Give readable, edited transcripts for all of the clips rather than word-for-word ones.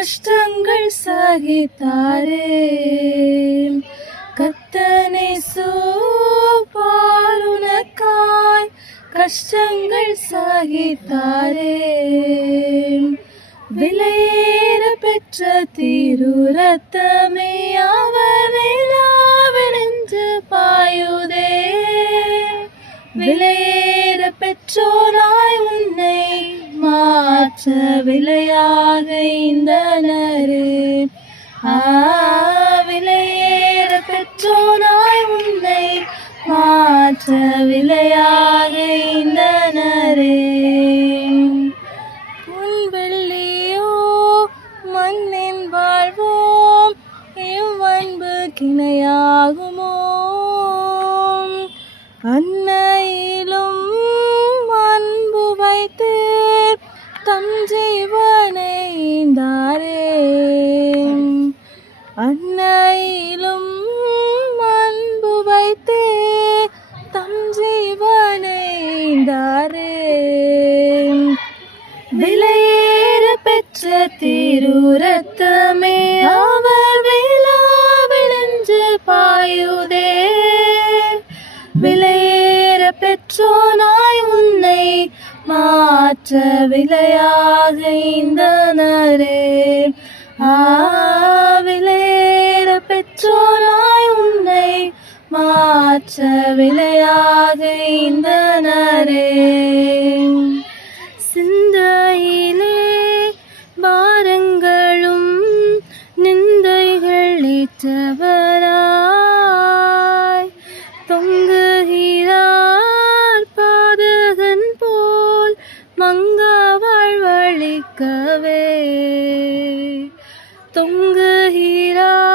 கஷ்டங்கள் சகித்தாரே. கர்த்தனேசு பாருனக்காய் கஷ்டங்கள் சகித்தாரே. விலையேற பெற்ற திரு ரத்தமே அவர் விழாவென்று பாயுதே. விலையேற பெற்றோராய் உன்னை மாற்ற விலையாக இந்தனரே. விலையேற பெற்றோராய் உன்னை மாற்ற விலையாக இந்தனரே. உன் வெள்ளியோ மண்ணின் வாழ்வோம் இவ்வன்பு கிணையாகுமோ. அன்னையிலும் அன்பு வைத்து தம் ஜீவனை ஈந்தாரே. அன்னையிலும் அன்பு வைத்து தம் ஜீவனை ஈந்தாரே. விலையேற பெற்ற திரு ரத்தமே அவர் விழாவென்று பாயுதே. விலையேற பெற்றோனாய் உன்னை மாற்ற விலையாக இந்தனரே. விலையேற பெற்றோனாய் உன்னை மாற்ற விலையாக இந்தனரே. சிந்தையிலே பாரங்களும் நிந்தைகள் ஏற்றவராய் தொங்குகிறார் பாதகன் போல் மங்கா வாழ்வழிக்கவே. தொங்குகிறார்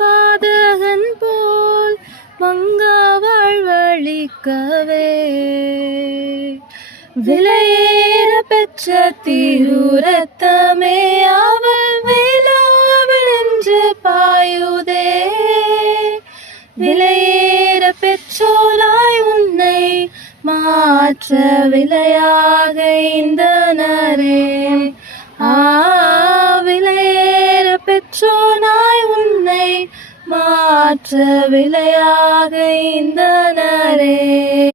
பாதகன் போல் மங்கா வாழ்வழிக்கவே. விலையேற பெற்ற திரு ரத்தமே அவர் விழாவென்று பாயுதே. விலையேற பெற்றோராய் உன்னை மாற்ற விலையாக இந்தனரே. விலையேற பெற்றோராய் உன்னை மாற்ற விலையாக இந்தனரே.